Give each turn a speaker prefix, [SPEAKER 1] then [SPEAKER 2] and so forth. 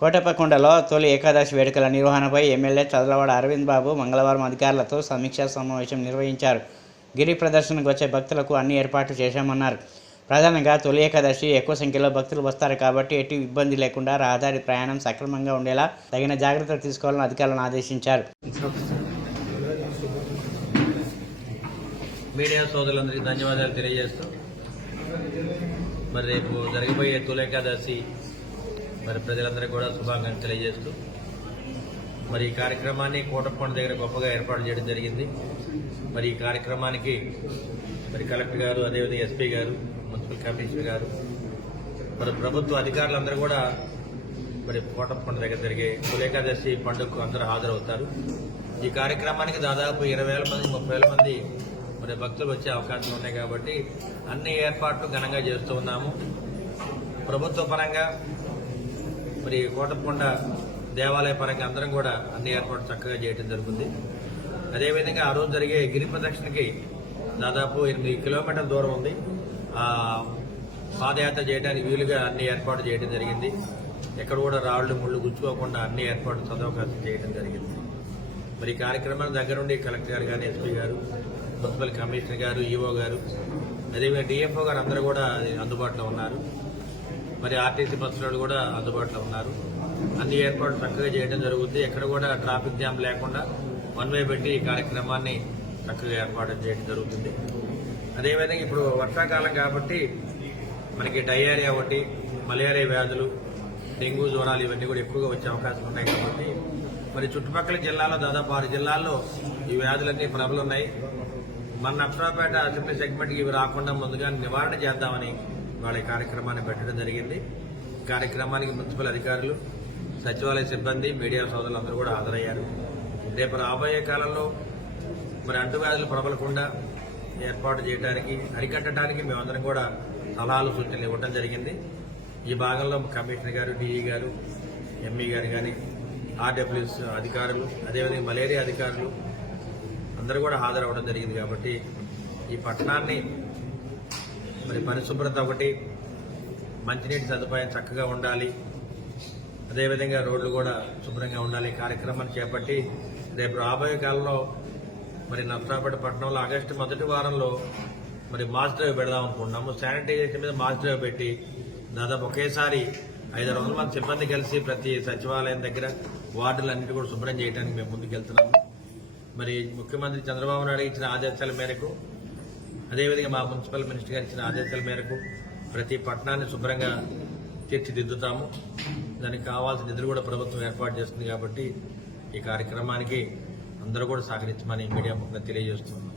[SPEAKER 1] కోటప్పకొండలో తొలి ఏకాదశి వేడుకల నిర్వహణపై ఎమ్మెల్యే చదలవాడ అరవింద్ బాబు మంగళవారం అధికారులతో సమీక్షా సమావేశం నిర్వహించారు. గిరి ప్రదర్శనకు వచ్చే భక్తులకు అన్ని ఏర్పాట్లు చేశామన్నారు. ప్రధానంగా తొలి ఏకాదశి ఎక్కువ సంఖ్యలో భక్తులు వస్తారు కాబట్టి ఎటు ఇబ్బంది లేకుండా రహదారి ప్రయాణం సక్రమంగా ఉండేలా తగిన జాగ్రత్తలు తీసుకోవాలని అధికారులను ఆదేశించారు.
[SPEAKER 2] మీడియా సోదరులందరికీ ధన్యవాదాలు తెలియజేస్తూ మరి రేపు జరగబోయే ఏకాదశి మరి ప్రజలందరికీ కూడా శుభాకాంక్షలు తెలియజేస్తూ మరి ఈ కార్యక్రమాన్ని కోటప్పని దగ్గర గొప్పగా ఏర్పాటు చేయడం జరిగింది. మరి ఈ కార్యక్రమానికి మరి కలెక్టర్ గారు అదేవిధంగా ఎస్పీ గారు మున్సిపల్ కమిషనర్ గారు మరి ప్రభుత్వ అధికారులందరూ కూడా మరి కోటప్పకొండ దగ్గర జరిగే కులేకాదశి పండుగకు అందరూ హాజరవుతారు. ఈ కార్యక్రమానికి దాదాపు ఇరవై వేల మంది ముప్పై వేల మంది మరి భక్తులు వచ్చే అవకాశం ఉన్నాయి కాబట్టి అన్ని ఏర్పాట్లు ఘనంగా చేస్తూ ఉన్నాము. ప్రభుత్వ పరంగా మరి కోటప్పకొండ దేవాలయ పరంగా అందరం కూడా అన్ని ఏర్పాట్లు చక్కగా చేయడం జరుగుతుంది. అదేవిధంగా ఆ రోజు జరిగే గిరి ప్రదక్షిణకి దాదాపు ఎనిమిది కిలోమీటర్ల దూరం ఉంది. పాదయాత్ర చేయడానికి వీలుగా అన్ని ఏర్పాటు చేయడం జరిగింది. ఎక్కడ కూడా రాళ్ళు ముళ్ళు గుచ్చుకోకుండా అన్ని ఏర్పాట్లు సదవకాశం చేయడం జరిగింది. మరి ఈ దగ్గర దగ్గరుండి కలెక్టర్ గారు కానీ ఎస్పీ గారు మున్సిపల్ కమిషనర్ గారు ఈఓ గారు అదేవిధంగా డిఎఫ్ఓ గారు అందరూ కూడా అందుబాటులో ఉన్నారు. మరి ఆర్టీసీ బస్సులు కూడా అందుబాటులో ఉన్నారు. అన్ని ఏర్పాట్లు చక్కగా చేయడం జరుగుతుంది ఎక్కడ కూడా ట్రాఫిక్ జామ్ లేకుండా వన్ వే పెట్టి ఈ కార్యక్రమాన్ని చక్కగా ఏర్పాటు చేయడం జరుగుతుంది. అదేవిధంగా ఇప్పుడు వర్షాకాలం కాబట్టి మనకి డయేరియా ఒకటి మలేరియా వ్యాధులు డెంగ్యూ జ్వరాలు ఇవన్నీ కూడా ఎక్కువగా వచ్చే అవకాశం ఉన్నాయి కాబట్టి మరి చుట్టుపక్కల జిల్లాలో దాదాపు ఆరు జిల్లాల్లో ఈ వ్యాధులన్నీ ప్రబలున్నాయి. మన నర్సరాపేట అసెంబ్లీ సెగ్మెంట్కి ఇవి రాకుండా ముందుగా నివారణ చేద్దామని వాళ్ళ కార్యక్రమాన్ని పెట్టడం జరిగింది. కార్యక్రమానికి మున్సిపల్ అధికారులు సచివాలయ సిబ్బంది మీడియా సోదరులందరూ కూడా హాజరయ్యారు. రేపు రాబోయే కాలంలో మరి అంటువ్యాధులు ప్రబలకుండా ఏర్పాటు చేయడానికి అరికట్టడానికి మేమందరం కూడా సలహాలు సూచనలు ఇవ్వడం జరిగింది. ఈ భాగంలో కమిషనర్ గారు డిఈ గారు ఎంఈ గారు కానీ ఆర్డబ్ల్యూఎస్ అధికారులు అదేవిధంగా మలేరియా అధికారులు అందరూ కూడా హాజరవడం జరిగింది కాబట్టి ఈ పట్టణాన్ని మరి పరిశుభ్రత ఒకటి మంచినీటి సదుపాయం చక్కగా ఉండాలి. అదేవిధంగా రోడ్లు కూడా శుభ్రంగా ఉండాలి. కార్యక్రమాన్ని చేపట్టి రేపు రాబోయే కాలంలో మరి నర్సరాపేట పట్టణంలో ఆగస్టు మొదటి వారంలో మరి మాస్ డ్రైవ్ పెడదాం అనుకుంటున్నాము. శానిటైజేషన్ మీద మాస్ డ్రైవ్ పెట్టి దాదాపు ఒకేసారి ఐదు వందల మంది సిబ్బంది కలిసి ప్రతి సచివాలయం దగ్గర వార్డులన్నిటి కూడా శుభ్రం చేయడానికి మేము ముందుకు వెళ్తున్నాము మరి ముఖ్యమంత్రి చంద్రబాబు నాయుడు ఇచ్చిన ఆదేశాల మేరకు అదేవిధంగా మా మున్సిపల్ మినిస్టర్ గారు ఇచ్చిన ఆదేశాల మేరకు ప్రతి పట్టణాన్ని శుభ్రంగా తీర్చిదిద్దుతాము. దానికి కావాల్సిన నిధులు కూడా ప్రభుత్వం ఏర్పాటు చేస్తుంది కాబట్టి ఈ కార్యక్రమానికి అందరూ కూడా సహకరించమని మీడియా ముఖ్యంగా తెలియజేస్తున్నాం.